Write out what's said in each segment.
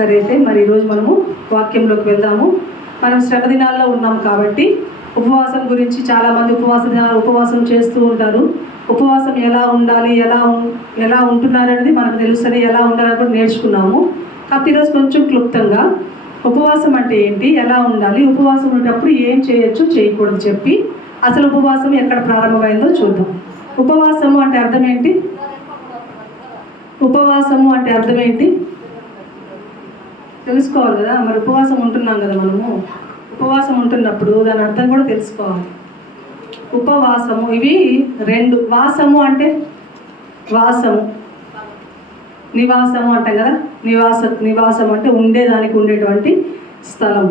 సరే అయితే మరి ఈరోజు మనము వాక్యంలోకి వెళ్దాము. మనం శ్రమ దినాల్లో ఉన్నాం కాబట్టి ఉపవాసం గురించి చాలామంది ఉపవాసం చేస్తూ ఉంటారు. ఉపవాసం ఎలా ఉండాలి, ఎలా ఉంటున్నారు అనేది మనకు తెలుస్తుంది, ఎలా ఉండాలని కూడా నేర్చుకున్నాము. కాబట్టి ఈరోజు కొంచెం క్లుప్తంగా ఉపవాసం అంటే ఏంటి, ఎలా ఉండాలి, ఉపవాసం ఉన్నప్పుడు ఏం చేయొచ్చు చేయకూడదు చెప్పి అసలు ఉపవాసం ఎక్కడ ప్రారంభమైందో చూద్దాం. ఉపవాసము అంటే అర్థం ఏంటి? ఉపవాసము అంటే అర్థం ఏంటి తెలుసుకోవాలి కదా. మరి ఉపవాసం ఉంటున్నాం కదా మనము. ఉపవాసం ఉంటున్నప్పుడు దాని అర్థం కూడా తెలుసుకోవాలి. ఉపవాసము ఇవి రెండు. వాసము అంటే వాసము, నివాసము అంటాం కదా. నివాసం అంటే ఉండేదానికి ఉండేటువంటి స్థలం.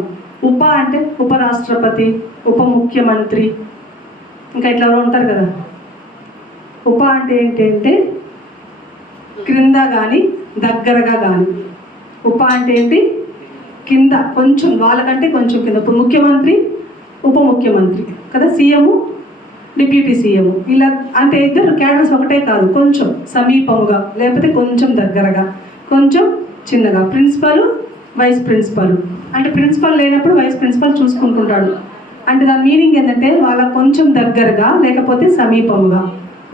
ఉప అంటే ఉపరాష్ట్రపతి, ఉప ముఖ్యమంత్రి, ఇంకా ఇట్లా ఉంటారు కదా. ఉప అంటే ఏంటంటే క్రింద కానీ దగ్గరగా కానీ. ఉప అంటే ఏంటి? కింద, కొంచెం వాళ్ళకంటే కొంచెం కింద. ఇప్పుడు ముఖ్యమంత్రి, ఉప ముఖ్యమంత్రి కదా, సీఎం, డిప్యూటీ సీఎం, ఇలా అంటే ఇద్దరు క్యాడర్స్ ఒకటే కాదు, కొంచెం సమీపముగా లేకపోతే కొంచెం దగ్గరగా, కొంచెం చిన్నగా. ప్రిన్సిపల్, వైస్ ప్రిన్సిపల్ అంటే ప్రిన్సిపల్ లేనప్పుడు వైస్ ప్రిన్సిపల్ చూసుకుంటుంటాడు. అంటే దాని మీనింగ్ ఏంటంటే వాళ్ళ కొంచెం దగ్గరగా లేకపోతే సమీపముగా.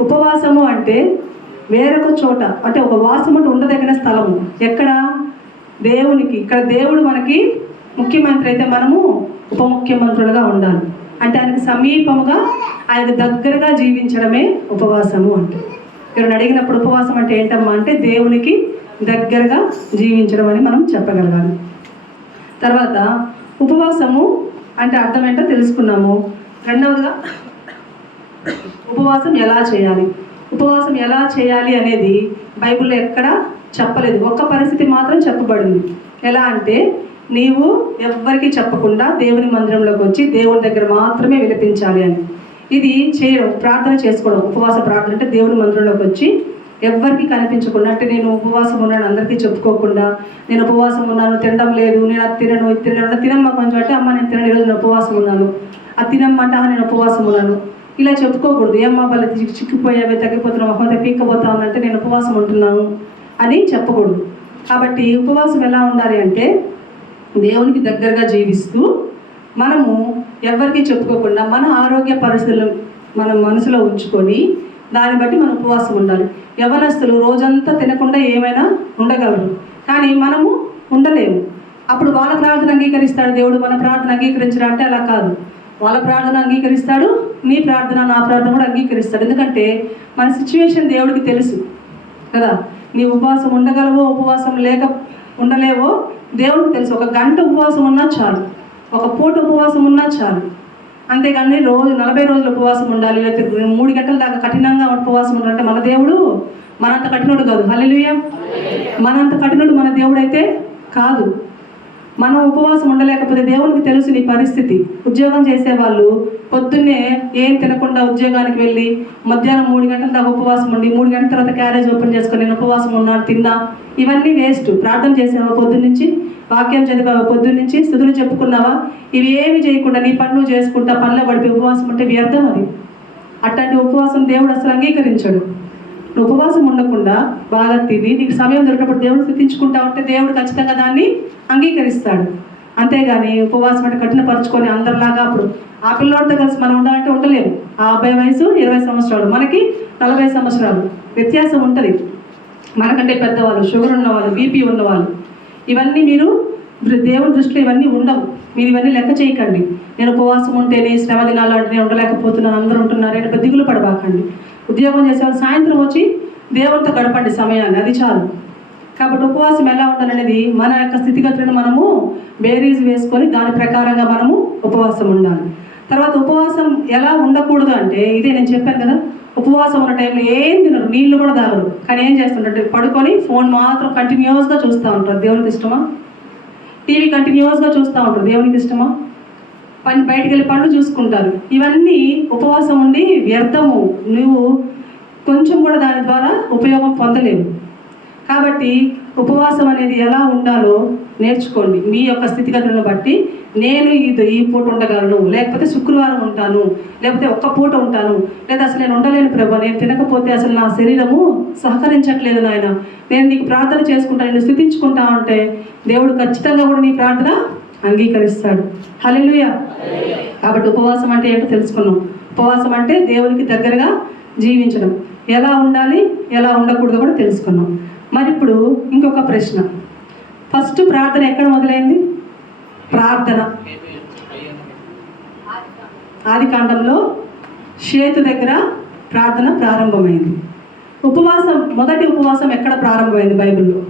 ఉపవాసము అంటే వేరొక చోట, అంటే ఒక వాసము ఉండదగిన స్థలము. ఎక్కడ? దేవునికి. ఇక్కడ దేవుడు మనకి ముఖ్యమంత్రి అయితే మనము ఉప ముఖ్యమంత్రులుగా ఉండాలి. అంటే ఆయనకు సమీపముగా, ఆయన దగ్గరగా జీవించడమే ఉపవాసము అంటే. ఇక్కడ అడిగినప్పుడు ఉపవాసం అంటే ఏంటమ్మా అంటే దేవునికి దగ్గరగా జీవించడం అని మనం చెప్పగలగాలి. తర్వాత ఉపవాసము అంటే అర్థం ఏంటో తెలుసుకున్నాము. రెండవదిగా ఉపవాసం ఎలా చేయాలి. ఉపవాసం ఎలా చేయాలి అనేది బైబిల్లో ఎక్కడ చెప్పలేదు. ఒక్క పరిస్థితి మాత్రం చెప్పబడింది. ఎలా అంటే నీవు ఎవ్వరికీ చెప్పకుండా దేవుని మందిరంలోకి వచ్చి దేవుని దగ్గర మాత్రమే విలపించాలి అని. ఇది చేయడం, ప్రార్థన చేసుకోవడం. ఉపవాస ప్రార్థన అంటే దేవుని మందిరంలోకి వచ్చి ఎవ్వరికి కనిపించకుండా, అంటే నేను ఉపవాసం ఉన్నాను అందరికీ చెప్పుకోకుండా, నేను ఉపవాసం ఉన్నాను, తినడం లేదు, నేను అది తినను, ఇది తినను, తినమ్మా కొంచెం అంటే అమ్మ నేను తినను, ఈరోజు నేను ఉపవాసం ఉన్నాను, అది తినమ్మంటే నేను ఉపవాసం ఉన్నాను, ఇలా చెప్పుకోకూడదు. ఏమ్మా వాళ్ళు చిక్కిపోయావే, తగ్గిపోతున్నావు, మొహం పీక్కపోతా ఉందంటే నేను ఉపవాసం ఉంటున్నాను అని చెప్పకూడదు. కాబట్టి ఉపవాసం ఎలా ఉండాలి అంటే దేవునికి దగ్గరగా జీవిస్తూ మనము ఎవరికి చెప్పుకోకుండా మన ఆరోగ్య పరిస్థితులను మనం మనసులో ఉంచుకొని దాన్ని బట్టి మనం ఉపవాసం ఉండాలి. యవనస్తులు రోజంతా తినకుండా ఏమైనా ఉండగలరు, కానీ మనము ఉండలేము. అప్పుడు వాళ్ళ ప్రార్థన అంగీకరిస్తాడు దేవుడు, మన ప్రార్థన అంగీకరించడం అంటే అలా కాదు. వాళ్ళ ప్రార్థన అంగీకరిస్తాడు, నీ ప్రార్థన నా ప్రార్థన కూడా అంగీకరిస్తాడు. ఎందుకంటే మన సిచ్యువేషన్ దేవుడికి తెలుసు కదా. నీ ఉపవాసం ఉండగలవో ఉపవాసం ఉండలేవో దేవుడికి తెలుసు. ఒక గంట ఉపవాసం ఉన్నా చాలు, ఒక పూట ఉపవాసం ఉన్నా చాలు. అంతేగాని 40 రోజులు ఉపవాసం ఉండాలి, లేకపోతే 3 గంటల దాకా కఠినంగా ఉపవాసం ఉండాలంటే మన దేవుడు మనంత కఠినుడు కాదు. హల్లెలూయా. మనంత కఠినుడు మన దేవుడు అయితే కాదు. మనం ఉపవాసం ఉండలేకపోతే దేవునికి తెలుసు నీ పరిస్థితి. ఉద్యోగం చేసేవాళ్ళు పొద్దున్నే ఏం తినకుండా ఉద్యోగానికి వెళ్ళి మధ్యాహ్నం 3 గంటల దాకా ఉపవాసం ఉండి 3 గంటల తర్వాత క్యారేజ్ ఓపెన్ చేసుకొని నేను ఉపవాసం ఉన్నాను తిన్నా, ఇవన్నీ వేస్ట్. ప్రార్థన చేసావా పొద్దున్నుంచి, వాక్యం చదివావా పొద్దున్నుంచి, స్తుతులు చెప్పుకున్నావా, ఇవి ఏమి చేయకుండా నీ పనులు చేసుకుంటా పనిలో పడిపోయి ఉపవాసం ఉంటే వ్యర్థం అది. అట్లాంటి ఉపవాసం దేవుడు అసలు అంగీకరించడు. నువ్వు ఉపవాసం ఉండకుండా బాగా తిని నీకు సమయం దొరికినప్పుడు దేవుడు స్థుతించుకుంటా ఉంటే దేవుడు ఖచ్చితంగా దాన్ని అంగీకరిస్తాడు. అంతేగాని ఉపవాసం అంటే కఠినపరుచుకొని అందరిలాగా అప్పుడు ఆ పిల్లోడితో కలిసి మనం ఉండాలంటే ఉండలేము. ఆ అబ్బాయి వయసు 20 సంవత్సరాలు, మనకి 40 సంవత్సరాలు వ్యత్యాసం ఉంటుంది. మనకంటే పెద్దవాళ్ళు, షుగర్ ఉన్నవాళ్ళు, బీపీ ఉన్నవాళ్ళు, ఇవన్నీ మీరు దేవుని దృష్టిలో ఇవన్నీ ఉండవు. మీరు ఇవన్నీ లెక్క చేయకండి. నేను ఉపవాసం ఉంటేనే శ్రమ దినాలు అంటే నేను ఉండలేకపోతున్నాను, అందరూ ఉంటున్నారు అంటే దిగులు పడబాకండి. ఉద్యోగం చేసేవాళ్ళు సాయంత్రం వచ్చి దేవునితో గడపండి సమయాన్ని, అది చాలు. కాబట్టి ఉపవాసం ఎలా ఉండాలనేది మన యొక్క స్థితిగతులను మనము బేరీజ్ వేసుకొని దాని ప్రకారంగా మనము ఉపవాసం ఉండాలి. తర్వాత ఉపవాసం ఎలా ఉండకూడదు అంటే ఇదే నేను చెప్పాను కదా. ఉపవాసం ఉన్న టైంలో ఏం తినరు, నీళ్ళు కూడా తాగరు, కానీ ఏం చేస్తుంటారు, పడుకొని ఫోన్ మాత్రం కంటిన్యూస్గా చూస్తూ ఉంటారు. దేవునికి ఇష్టమా? టీవీ కంటిన్యూస్గా చూస్తూ ఉంటారు. దేవునికి ఇష్టమా? బయటికి వెళ్ళి పనులు చూసుకుంటారు. ఇవన్నీ ఉపవాసం ఉండి వ్యర్థము. నువ్వు కొంచెం కూడా దాని ద్వారా ఉపయోగం పొందలేవు. కాబట్టి ఉపవాసం అనేది ఎలా ఉండాలో నేర్చుకోండి. మీ యొక్క స్థితిగతులను బట్టి నేను ఈ పూట ఉండగలను, లేకపోతే శుక్రవారం ఉంటాను, లేకపోతే ఒక్క పూట ఉంటాను, లేదా అసలు నేను ఉండలేను ప్రభా, నేను తినకపోతే అసలు నా శరీరము సహకరించట్లేదు నాయన, నేను నీకు ప్రార్థన చేసుకుంటాను, నేను స్థుతించుకుంటా అంటే దేవుడు ఖచ్చితంగా కూడా నీ ప్రార్థన అంగీకరిస్తాడు. హల్లెలూయా. కాబట్టి ఉపవాసం అంటే ఏంటో తెలుసుకున్నాం. ఉపవాసం అంటే దేవునికి దగ్గరగా జీవించడం. ఎలా ఉండాలి, ఎలా ఉండకూడదో కూడా తెలుసుకున్నాం. మరి ఇప్పుడు ఇంకొక ప్రశ్న. ఫస్ట్ ప్రార్థన ఎక్కడ మొదలైంది? ప్రార్థన ఆదికాండంలో షేతు దగ్గర ప్రార్థన ప్రారంభమైంది. ఉపవాసం, మొదటి ఉపవాసం ఎక్కడ ప్రారంభమైంది బైబిల్లో?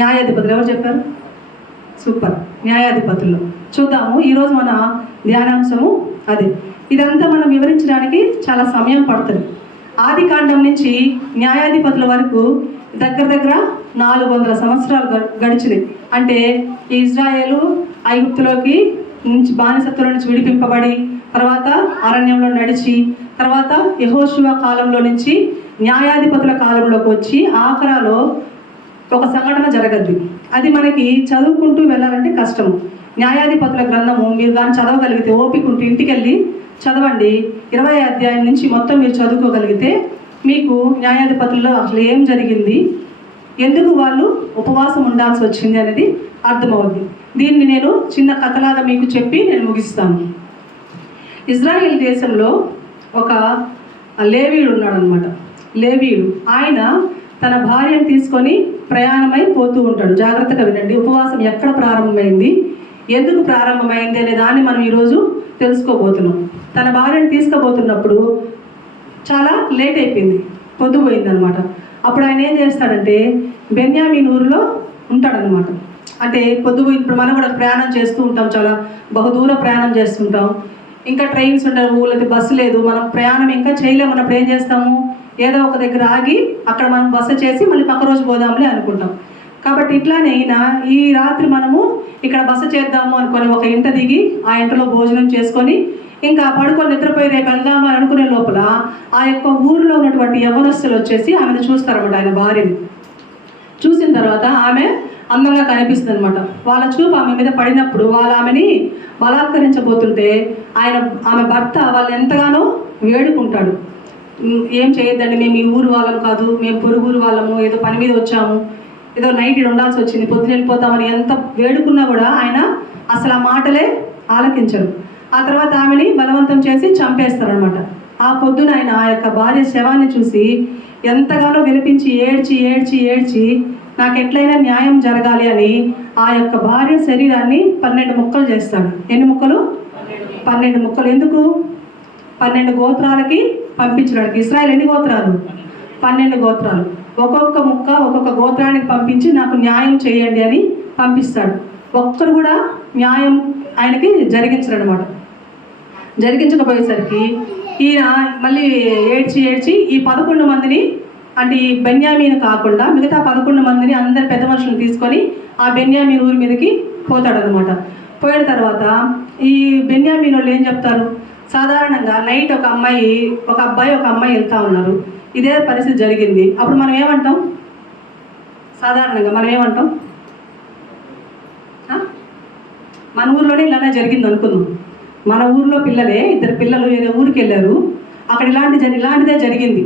న్యాయాధిపతులు. ఎవరు చెప్పారు? సూపర్, న్యాయాధిపతుల్లో. చూద్దాము. ఈరోజు మన ధ్యానాంశము అదే. ఇదంతా మనం వివరించడానికి చాలా సమయం పడుతుంది. ఆదికాండం నుంచి న్యాయాధిపతుల వరకు దగ్గర 400 సంవత్సరాలు గడిచినాయి. అంటే ఇజ్రాయేలు ఐగుప్తులోకి నుంచి బానిసత్వం నుంచి విడిపింపబడి, తర్వాత అరణ్యంలో నడిచి, తర్వాత యెహోషువ కాలంలో నుంచి న్యాయాధిపతుల కాలంలోకి వచ్చి ఆఖరాలో ఒక సంఘటన జరగద్ది. అది మనకి చదువుకుంటూ వెళ్ళాలంటే కష్టము. న్యాయాధిపతుల గ్రంథము మీరు దాన్ని చదవగలిగితే, ఓపిక ఉంటే ఇంటికి వెళ్ళి చదవండి. 20వ అధ్యాయం నుంచి మొత్తం మీరు చదువుకోగలిగితే మీకు న్యాయాధిపతుల్లో అసలు ఏం జరిగింది, ఎందుకు వాళ్ళు ఉపవాసం ఉండాల్సి వచ్చింది అనేది అర్థమవుద్ది. దీన్ని నేను చిన్న కథలాగా మీకు చెప్పి నేను ముగిస్తాను. ఇజ్రాయెల్ దేశంలో ఒక లేవీయుడు ఉన్నాడు అనమాట. లేవీయుడు ఆయన తన భార్యను తీసుకొని ప్రయాణమై పోతూ ఉంటాడు. జాగ్రత్తగా వినండి. ఉపవాసం ఎక్కడ ప్రారంభమైంది, ఎందుకు ప్రారంభమైంది అనే దాన్ని మనం ఈరోజు తెలుసుకోబోతున్నాం. తన భార్యను తీసుకుపోతున్నప్పుడు చాలా లేట్ అయిపోయింది, పొద్దుపోయింది అనమాట. అప్పుడు ఆయన ఏం చేస్తాడంటే బెన్యామీన్ ఊరిలో ఉంటాడనమాట. అంటే పొద్దుపోయి, ఇప్పుడు మనం కూడా ప్రయాణం చేస్తూ ఉంటాం, చాలా బహుదూర ప్రయాణం చేస్తుంటాం. ఇంకా ట్రైన్స్ ఉండవు, లేకపోతే బస్సు లేదు, మనం ప్రయాణం ఇంకా చేయలేము. అన్నప్పుడు ఏం చేస్తాము, ఏదో ఒక దగ్గర ఆగి అక్కడ మనం బస చేసి మళ్ళీ పక్క రోజు పోదాంలే అనుకుంటాం. కాబట్టి ఇట్లానే అయినా ఈ రాత్రి మనము ఇక్కడ బస చేద్దాము అనుకొని ఒక ఇంట దిగి ఆ ఇంటలో భోజనం చేసుకొని ఇంకా పడుకొని నిద్రపోయి రేపు వెళ్దాము అని అనుకునే లోపల ఆ యొక్క ఊరిలో ఉన్నటువంటి యవ్వనస్తులు వచ్చేసి ఆమెను చూస్తారన్నమాట. ఆయన భార్యని చూసిన తర్వాత ఆమె అందంగా కనిపిస్తుంది అనమాట. వాళ్ళ చూపు ఆమె మీద పడినప్పుడు వాళ్ళు ఆమెని బలాత్కరించబోతుంటే ఆమె భర్త వాళ్ళు ఎంతగానో వేడుకుంటాడు. ఏం చేయొద్దండి, మేము ఈ ఊరు వాళ్ళం కాదు, మేము పొరుగురు వాళ్ళము, ఏదో పని మీద వచ్చాము, ఏదో నైట్ ఉండాల్సి వచ్చింది, పొద్దున వెళ్ళిపోతామని ఎంత వేడుకున్నా కూడా ఆయన అసలు ఆ మాటలే ఆలకించరు. ఆ తర్వాత ఆమెని బలవంతం చేసి చంపేస్తారనమాట. ఆ పొద్దున ఆయన ఆ యొక్క భార్య శవాన్ని చూసి ఎంతగానో విలపించి ఏడ్చి ఏడ్చి ఏడ్చి నాకు ఎట్లయినా న్యాయం జరగాలి అని ఆ యొక్క భార్య శరీరాన్ని 12 ముక్కలు చేస్తాడు. ఎన్ని ముక్కలు? 12 ముక్కలు. ఎందుకు? 12 గోత్రాలకి పంపించడానికి. ఇశ్రాయేలు ఎన్ని గోత్రాలు? 12 గోత్రాలు. ఒక్కొక్క ముక్క ఒక్కొక్క గోత్రానికి పంపించి నాకు న్యాయం చేయండి అని పంపిస్తాడు. ఒక్కరు కూడా న్యాయం ఆయనకి జరిగించరు అనమాట. జరిగించకపోయేసరికి ఈయన మళ్ళీ ఏడ్చి ఏడ్చి ఈ 11 మందిని, అంటే ఈ బెన్యామీను కాకుండా మిగతా 11 మందిని అందరి పెద్ద మనుషులను తీసుకొని ఆ బెన్యామీన్ ఊరి మీదకి పోతాడనమాట. పోయిన తర్వాత ఈ బెన్యామీన్ వాళ్ళు ఏం చెప్తారు, సాధారణంగా నైట్ ఒక అబ్బాయి ఒక అమ్మాయి వెళ్తూ ఉన్నారు, ఇదే పరిస్థితి జరిగింది. అప్పుడు మనం ఏమంటాం? సాధారణంగా మనం ఏమంటాం? మన ఊర్లోనే ఇలానే జరిగింది అనుకుందాం. మన ఊర్లో పిల్లలే, 2 పిల్లలు ఏదో ఊరికి వెళ్ళారు, అక్కడ ఇలాంటిదే జరిగింది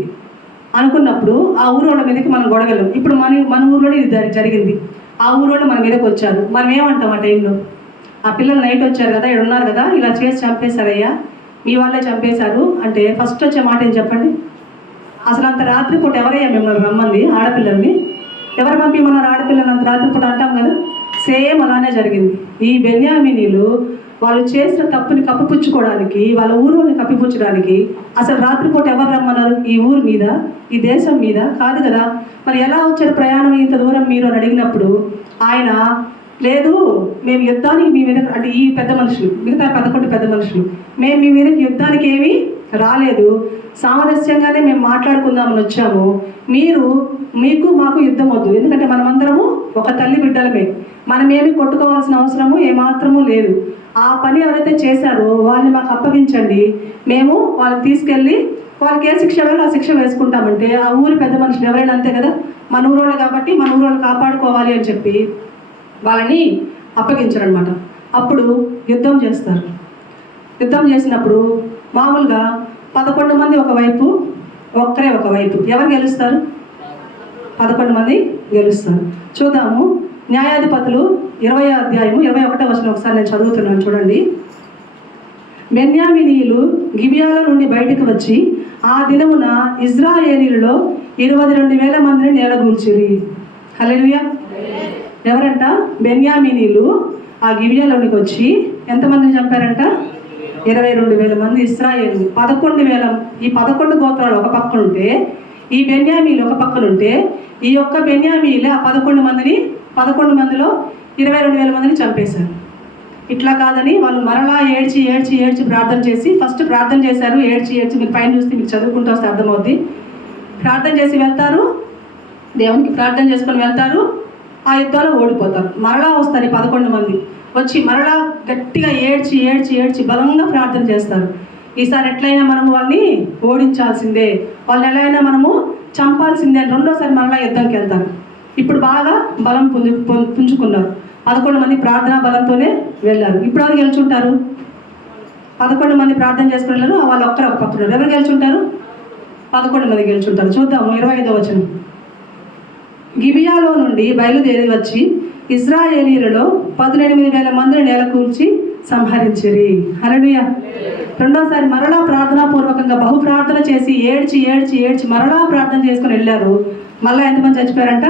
అనుకున్నప్పుడు ఆ ఊరు వాళ్ళ మీదకి మనం గొడవలేం. ఇప్పుడు మన ఊర్లోనే ఇది జరిగింది, ఆ ఊరు వాళ్ళు మన మీదకి వచ్చారు, మనం ఏమంటాం ఆ టైంలో? ఆ పిల్లలు నైట్ వచ్చారు కదా, ఇక్కడ ఉన్నారు కదా, ఇలా చేసి చంపేశారయ్యా, మీ వాళ్ళే చంపేశారు అంటే ఫస్ట్ వచ్చే మాట ఏం చెప్పండి? అసలు అంత రాత్రిపూట ఎవరయ్యా మిమ్మల్ని రమ్మంది? ఆడపిల్లల్ని ఎవరు పంపిమన్నారు? ఆడపిల్లలు అంత రాత్రిపూట అంటాం కదా. సేమ్ అలానే జరిగింది. ఈ బెన్యామీనీలు వాళ్ళు చేసిన తప్పుని కప్పిపుచ్చుకోవడానికి, వాళ్ళ ఊరుని కప్పిపుచ్చడానికి అసలు రాత్రిపూట ఎవరు రమ్మన్నారు? ఈ ఊరు మీద, ఈ దేశం మీద కాదు కదా. మరి ఎలా వచ్చారు ప్రయాణం ఇంత దూరం మీరు అని అడిగినప్పుడు ఆయన లేదు, మేము యుద్ధానికి మీ మీద, అంటే ఈ పెద్ద మనుషులు, మిగతా 11 పెద్ద మనుషులు, మేము మీ మీదకి యుద్ధానికి ఏమీ రాలేదు, సామరస్యంగానే మేము మాట్లాడుకుందామని వచ్చాము, మీకు మాకు యుద్ధం వద్దు, ఎందుకంటే మనమందరము ఒక తల్లి బిడ్డలమే. మనమేమి కొట్టుకోవాల్సిన అవసరము ఏమాత్రము లేదు. ఆ పని ఎవరైతే చేశారో వాళ్ళని మాకు అప్పగించండి, మేము వాళ్ళని తీసుకెళ్ళి వాళ్ళకి ఏ శిక్ష వేయాలో ఆ శిక్ష వేసుకుంటామంటే ఆ ఊరి పెద్ద మనుషులు ఎవరైనా అంతే కదా, మన ఊరోళ్ళు కాబట్టి మన ఊరోళ్ళు కాపాడుకోవాలి అని చెప్పి వాళ్ళని అప్పగించరనమాట. అప్పుడు యుద్ధం చేస్తారు. యుద్ధం చేసినప్పుడు మామూలుగా 11 మంది ఒకవైపు, ఒక్కరే ఒకవైపు. ఎవరు గెలుస్తారు? 11 మంది గెలుస్తారు. చూద్దాము. న్యాయాధిపతులు 20వ అధ్యాయము 21వ వచనం ఒకసారి నేను చదువుతున్నాను, చూడండి. బెన్యామీనీయులు గిబియాలో నుండి బయటకు వచ్చి ఆ దినమున ఇజ్రాయేలీలలో 22,000 మందిని నేలగూల్చిరి. హల్లెలూయా. ఎవరంట? బెన్యామీనీయులు ఆ గిబియాలోనికి వచ్చి ఎంతమందిని చంపారంట? 22,000 మంది ఇశ్రాయేలు. 11,000. ఈ 11 గోత్రాలు ఒక పక్కన ఉంటే, ఈ బెన్యామీలు ఒక పక్కన ఉంటే, ఈ యొక్క బెన్యామీలే ఆ 11 మందిని 11 మందిలో 22,000 మందిని చంపేశారు. ఇట్లా కాదని వాళ్ళు మరలా ఏడ్చి ఏడ్చి ఏడ్చి ప్రార్థన చేసి, ఫస్ట్ ప్రార్థన చేశారు, ఏడ్చి ఏడ్చి. మీరు పైన చూస్తే మీకు చదువుకుంటూ వస్తే అర్థమవుద్ది. ప్రార్థన చేసి వెళ్తారు, దేవునికి ప్రార్థన చేసుకొని వెళ్తారు, ఆ యుద్ధాలు ఓడిపోతారు. మరలా వస్తారు ఈ 11 మంది వచ్చి మరలా గట్టిగా ఏడ్చి ఏడ్చి ఏడ్చి బలంగా ప్రార్థన చేస్తారు. ఈసారి ఎట్లయినా మనము వాళ్ళని ఓడించాల్సిందే, వాళ్ళని ఎలా అయినా మనము చంపాల్సిందే అని రెండోసారి మరలా యుద్ధానికి వెళ్తారు. ఇప్పుడు బాగా బలం పుంజుకున్నారు. 11 మంది ప్రార్థనా బలంతోనే వెళ్ళారు. ఇప్పుడు ఎవరు గెలుచుంటారు? 11 మంది ప్రార్థన చేసుకుని వెళ్ళారు, వాళ్ళు ఒక్కరు ఒక పక్కన. ఎవరు గెలుచుంటారు? 11 మంది గెలుచుంటారు. చూద్దాము 25వ వచనం. గిబియాలో నుండి బయలుదేరి వచ్చి ఇశ్రాయేలీయులలో 18,000 మందిని నేలకూల్చి సంహరించిరి. హల్లెలూయా. రెండోసారి మరలా ప్రార్థనాపూర్వకంగా బహు ప్రార్థన చేసి ఏడ్చి ఏడ్చి ఏడ్చి మరలా ప్రార్థన చేసుకుని వెళ్ళారు. మళ్ళీ ఎంతమంది చచ్చిపోయారంట?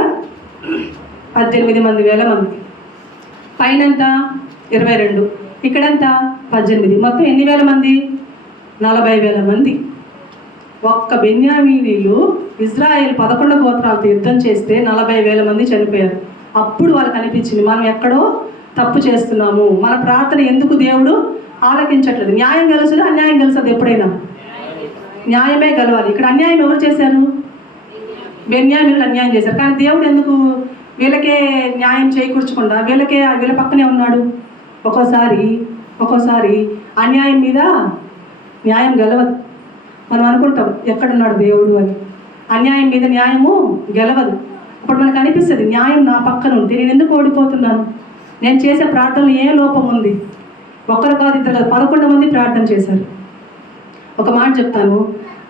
18,000 మంది. పైన ఎంత? 22. ఇక్కడెంత? 18. మొత్తం ఎన్ని వేల మంది? 40,000 మంది. ఒక్క బెన్యామీనీలు ఇజ్రాయేల్ 11 గోత్రాలతో యుద్ధం చేస్తే 40,000 మంది చనిపోయారు. అప్పుడు వాళ్ళకి అనిపించింది, మనం ఎక్కడో తప్పు చేస్తున్నాము, మన ప్రార్థన ఎందుకు దేవుడు ఆలకించట్లేదు. న్యాయం గెలుస్తుంది, అన్యాయం గెలుస్తుంది. ఎప్పుడైనా న్యాయమే గెలవాలి. ఇక్కడ అన్యాయం ఎవరు చేశారు? బెన్యామీనులు అన్యాయం చేశారు. కానీ దేవుడు ఎందుకు వీళ్ళకే న్యాయం చేకూర్చకుండా వీళ్ళ పక్కనే ఉన్నాడు? ఒక్కోసారి అన్యాయం మీద న్యాయం గెలవదు. మనం అనుకుంటాం ఎక్కడున్నాడు దేవుడు అని. అన్యాయం మీద న్యాయము గెలవదు. అప్పుడు మనకు అనిపిస్తుంది, న్యాయం నా పక్కన ఉంటే నేను ఎందుకు ఓడిపోతున్నాను? నేను చేసే ప్రార్థనలో ఏ లోపం ఉంది? ఒక్కరు కాదు, ఇద్దరు కాదు, 11 మంది ప్రార్థన చేశారు. ఒక మాట చెప్తాను.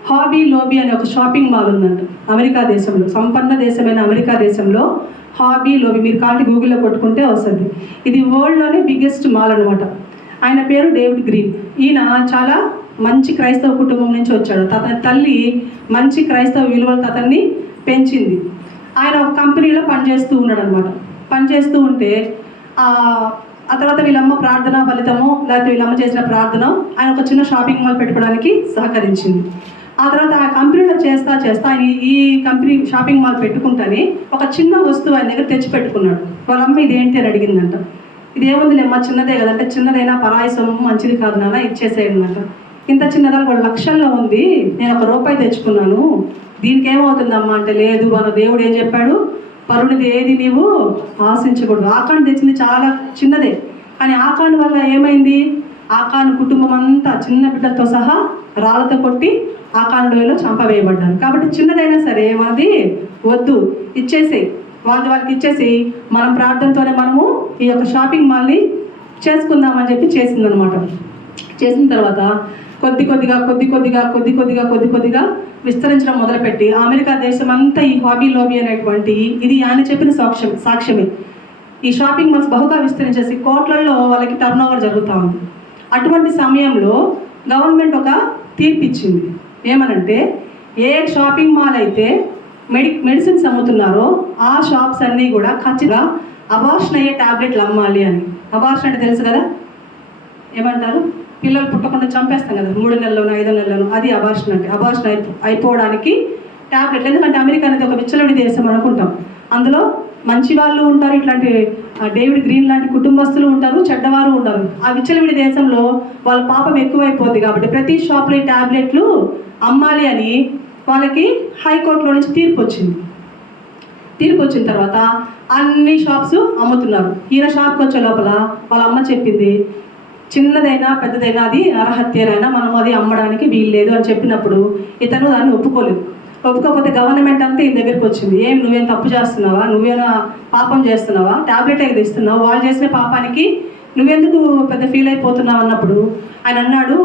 హాబీ లోబీ అనే ఒక షాపింగ్ మాల్ ఉందంట అమెరికా దేశంలో. సంపన్న దేశమైన అమెరికా దేశంలో హాబీ లోబీ, మీరు కాటి గూగుల్లో కొట్టుకుంటే వస్తుంది. ఇది వరల్డ్లోనే బిగ్గెస్ట్ మాల్ అనమాట. ఆయన పేరు డేవిడ్ గ్రీన్. ఈయన చాలా మంచి క్రైస్తవ కుటుంబం నుంచి వచ్చాడు. అతని తల్లి మంచి క్రైస్తవ విలువలతో అతన్ని పెంచింది. ఆయన ఒక కంపెనీలో పనిచేస్తూ ఉన్నాడు అనమాట. పనిచేస్తూ ఉంటే ఆ తర్వాత వీళ్ళమ్మ ప్రార్థన ఫలితము, లేకపోతే వీళ్ళమ్మ చేసిన ప్రార్థన ఆయన ఒక చిన్న షాపింగ్ మాల్ పెట్టుకోవడానికి సహకరించింది. ఆ తర్వాత ఆ కంపెనీలో చేస్తా ఆయన ఈ కంపెనీ షాపింగ్ మాల్ పెట్టుకుంటానే ఒక చిన్న వస్తువు ఆయన దగ్గర తెచ్చి పెట్టుకున్నాడు. వాళ్ళమ్మ ఇదేంటి అని అడిగిందంట. ఇదేముందిలేమ్మా, చిన్నదే కదంటే, చిన్నదైనా పరాయసం మంచిది కాదు నాన్న, ఇచ్చేసేయండి. ఇంత చిన్నదానికి వాళ్ళ లక్షల్లో ఉంది, నేను ₹1 తెచ్చుకున్నాను, దీనికి ఏమవుతుందమ్మా అంటే, లేదు మన దేవుడు ఏం చెప్పాడు, పరునిది ఏది నీవు ఆశించకూడదు. ఆకాను తెచ్చింది చాలా చిన్నదే, కానీ ఆకాను వల్ల ఏమైంది? ఆకాను కుటుంబం అంతా చిన్న బిడ్డలతో సహా రాళ్ళతో కొట్టి ఆకాను లోయలో చంపవేయబడ్డారు. కాబట్టి చిన్నదైనా సరే మనది వద్దు, ఇచ్చేసేయి, వాళ్ళకి ఇచ్చేసి మనం ప్రార్థనతోనే మనము ఈ యొక్క షాపింగ్ మాల్ని చేసుకుందామని చెప్పి చేసిందనమాట. చేసిన తర్వాత కొద్ది కొద్దిగా విస్తరించడం మొదలుపెట్టి అమెరికా దేశం అంతా ఈ హాబీ లోబీ అనేటువంటి, ఇది ఆయన చెప్పిన సాక్ష్యమే, ఈ షాపింగ్ మాల్స్ బహుగా విస్తరించేసి కోట్లలో వాళ్ళకి టర్న్ ఓవర్ జరుగుతూ ఉంది. అటువంటి సమయంలో గవర్నమెంట్ ఒక తీర్పు ఇచ్చింది. ఏమనంటే, ఏ షాపింగ్ మాల్ అయితే మెడిసిన్స్ అమ్ముతున్నారో ఆ షాప్స్ అన్నీ కూడా ఖచ్చితంగా అబార్షన్ అయ్యే ట్యాబ్లెట్లు అమ్మాలి అని. అబార్షన్ అంటే తెలుసు కదా, ఏమంటారు? పిల్లలు పుట్టకుండా చంపేస్తాం కదా 3 నెలల్లోనూ 5 నెలల్లోనూ, అది అబార్షన్ అంటే. అబార్షన్ అయిపోవడానికి ట్యాబ్లెట్లు. ఎందుకంటే అమెరికా అనేది ఒక విచ్చలవిడి దేశం అనుకుంటాం. అందులో మంచి వాళ్ళు ఉంటారు, ఇట్లాంటి డేవిడ్ గ్రీన్ లాంటి కుటుంబస్తులు ఉంటారు, చెడ్డవారు ఉంటారు. ఆ విచ్చలవిడి దేశంలో వాళ్ళ పాపం ఎక్కువైపోద్ది కాబట్టి ప్రతి షాప్లో ఈ ట్యాబ్లెట్లు అమ్మాలి అని వాళ్ళకి హైకోర్టులో నుంచి తీర్పు వచ్చింది. తీర్పు వచ్చిన తర్వాత అన్ని షాప్స్ అమ్ముతున్నారు. ఈయన షాప్కి వచ్చే లోపల వాళ్ళ అమ్మ చెప్పింది, చిన్నదైనా పెద్దదైనా అది అర్హత్యనైనా మనం అది అమ్మడానికి వీల్లేదు అని చెప్పినప్పుడు ఇతను దాన్ని ఒప్పుకోలేదు. ఒప్పుకోకపోతే గవర్నమెంట్ అంతా ఈయన దగ్గరికి వచ్చింది. ఏం నువ్వేం తప్పు చేస్తున్నావా, నువ్వేనా పాపం చేస్తున్నావా, టాబ్లెట్ ఏది ఇస్తున్నావు, వాళ్ళు చేసిన పాపానికి నువ్వెందుకు పెద్ద ఫీల్ అయిపోతున్నావు అన్నప్పుడు ఆయన అన్నాడు,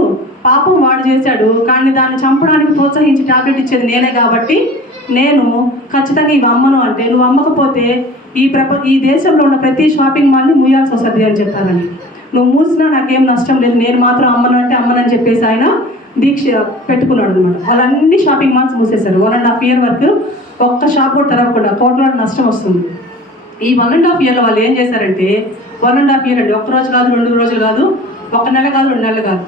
పాపం వాడు చేశాడు, కానీ దాన్ని చంపడానికి ప్రోత్సహించి టాబ్లెట్ ఇచ్చేది నేనే కాబట్టి నేను ఖచ్చితంగా ఇవి అమ్మను. అంటే నువ్వు అమ్మకపోతే ఈ దేశంలో ఉన్న ప్రతి షాపింగ్ మాల్ని మూయాల్సి వస్తుంది అని చెప్పారని. నువ్వు మూసినా నాకేం నష్టం లేదు, నేను మాత్రం అమ్మను అంటే అమ్మనని చెప్పేసి ఆయన దీక్ష పెట్టుకున్నాడు అనమాట. వాళ్ళన్ని షాపింగ్ మాల్స్ మూసేశారు. 1.5 year వరకు ఒక్క షాప్ కూడా తెరవకుండా కోట్ల నష్టం వస్తుంది. ఈ 1.5 yearలో వాళ్ళు ఏం చేశారంటే 1.5 year అండి, 1 రోజు కాదు 2 రోజులు కాదు, 1 నెల కాదు 2 నెలలు కాదు,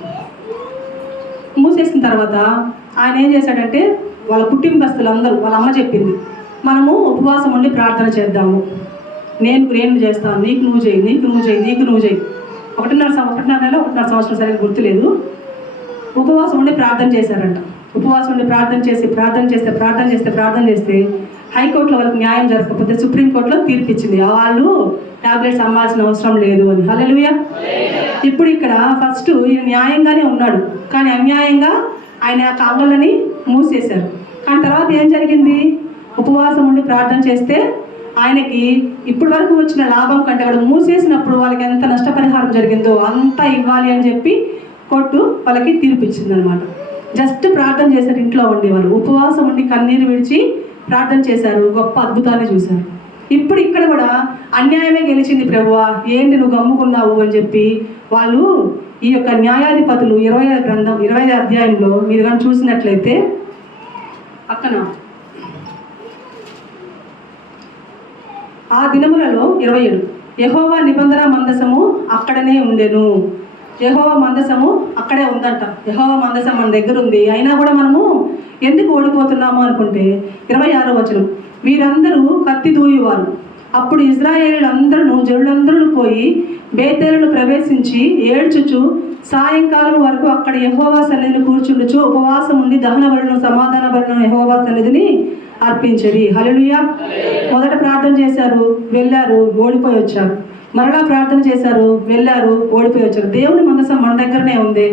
మూసేసిన తర్వాత ఆయన ఏం చేశాడంటే వాళ్ళ కుటుంబస్తులు అందరూ వాళ్ళ అమ్మ చెప్పింది, మనము ఉపవాసం ఉండి ప్రార్థన చేద్దాము, నేను చేస్తాను, నీకు నువ్వు చేయి, నీకు నువ్వు చేయి, నీకు నువ్వు చేయి. 1.5 నెల 1.5 సంవత్సరం సరిగ్గా గుర్తులేదు. ఉపవాసం ఉండి ప్రార్థన చేశారంట. ఉపవాసం ఉండి ప్రార్థన చేస్తే హైకోర్టులో వాళ్ళకి న్యాయం జరగకపోతే సుప్రీంకోర్టులో తీర్పు ఇచ్చింది, వాళ్ళు టాబ్లెట్స్ అమ్మాల్సిన అవసరం లేదు అని. హల్లెలూయా. ఇప్పుడు ఇక్కడ ఫస్ట్ ఈయన న్యాయంగానే ఉన్నాడు, కానీ అన్యాయంగా ఆయన కావాలని మూసేశారు. కానీ తర్వాత ఏం జరిగింది, ఉపవాసం ఉండి ప్రార్థన చేస్తే ఆయనకి ఇప్పటి వరకు వచ్చిన లాభం కంటే కూడా మూసేసినప్పుడు వాళ్ళకి ఎంత నష్టపరిహారం జరిగిందో అంతా ఇవ్వాలి అని చెప్పి కోర్టు వాళ్ళకి తీర్పు ఇచ్చింది అనమాట. జస్ట్ ప్రార్థన చేశారు, ఇంట్లో ఉండి వాళ్ళు ఉపవాసం ఉండి కన్నీరు విడిచి ప్రార్థన చేశారు, గొప్ప అద్భుతాన్ని చూశారు. ఇప్పుడు ఇక్కడ కూడా అన్యాయమే గెలిచింది ప్రభువా, ఏంటి నువ్వు గమ్ముకున్నావు అని చెప్పి వాళ్ళు ఈ యొక్క న్యాయాధిపతులు 20వ గ్రంథం 20వ అధ్యాయంలో మీరు కానీ చూసినట్లయితే పక్కన ఆ దినములలో 27 యెహోవా నిబంధన మందసము అక్కడనే ఉండెను. యెహోవా మందసము అక్కడే ఉందంట. యెహోవా మందసం మన దగ్గర ఉంది, అయినా కూడా మనము ఎందుకు ఓడిపోతున్నాము అనుకుంటే 26వ వచనం, వీరందరూ కత్తి దూయువారు. అప్పుడు ఇశ్రాయేలీయులందరూ జనులందరూ పోయి బేతేలును ప్రవేశించి ఏడ్చుచు సాయంకాలం వరకు అక్కడ యెహోవా సన్నిధిని కూర్చుండుచు ఉపవాసం ఉండి దహన బలులను సమాధాన బలులను యెహోవా సన్నిధిని అర్పించరి. హల్లెలూయా. మొదట ప్రార్థన చేశారు, వెళ్ళారు, ఓడిపోయి వచ్చారు. మరలా ప్రార్థన చేశారు, వెళ్ళారు, ఓడిపోయి వచ్చారు. దేవుని మందసం మన దగ్గరనే ఉంది.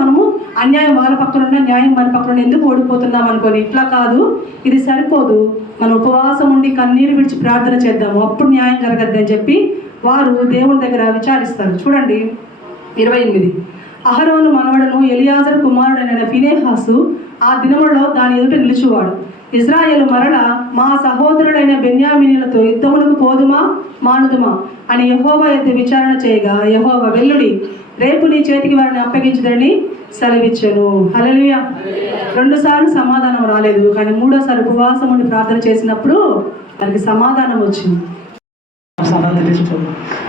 మనము అన్యాయం వాళ్ళ పక్కన ఉన్న న్యాయం మన పక్కన ఎందుకు ఓడిపోతున్నాం అనుకోని ఇట్లా కాదు, ఇది సరిపోదు, మనం ఉపవాసం ఉండి కన్నీరు విడిచి ప్రార్థన చేద్దాము, అప్పుడు న్యాయం జరగద్దు అని చెప్పి వారు దేవుని దగ్గర విచారిస్తారు. చూడండి 28, అహరోను మనవడను ఎలియాజరు కుమారుడైన ఫినెహాసు ఆ దినములలో దాని ఎదుట నిలుచువాడు. ఇశ్రాయేలు మరల మా సహోదరుడైన బెన్యామీనులతో యుద్ధమునకు పోదుమా మానుదుమా అని యెహోవా ఎద్దు విచారణ చేయగా యెహోవా వెల్లుడి రేపు నీ చేతికి వారిని అప్పగించదని సెలవిచ్చెను. హల్లెలూయా. 2 సార్లు సమాధానం రాలేదు, కానీ 3వ సారి ఉపవాసం ఉండి ప్రార్థన చేసినప్పుడు వారికి సమాధానం వచ్చింది.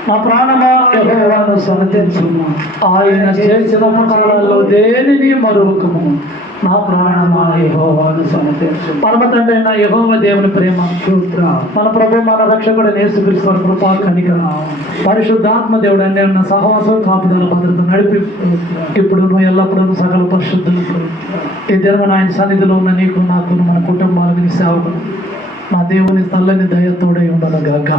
నా ప్రాణమా యెహోవాను సన్నతించుము, ఆయన చేసిన ఉపకారాల్లో దేనిని మరువకుము. నా ప్రాణమా యెహోవాను సన్నతించుము. పరమ తండ్రి అయిన యెహోవా దేవుని ప్రేమ, మన ప్రభు మన రక్షకుడు యేసుక్రీస్తు వారి కృపా కనికరం, పరిశుద్ధాత్మ దేవుడు అన్ని ఉన్న సహవాసం కాపుదల భద్రత నడిపి ఇప్పుడు ఎల్లప్పుడూ సకల పరిశుద్ధులకు ఈ దినమున ఆయన సన్నిధిలో ఉన్న నీకు నాకు మన కుటుంబాలకు సేవకు మా దేవుని తల్లని దయతోడై ఉండను గాక.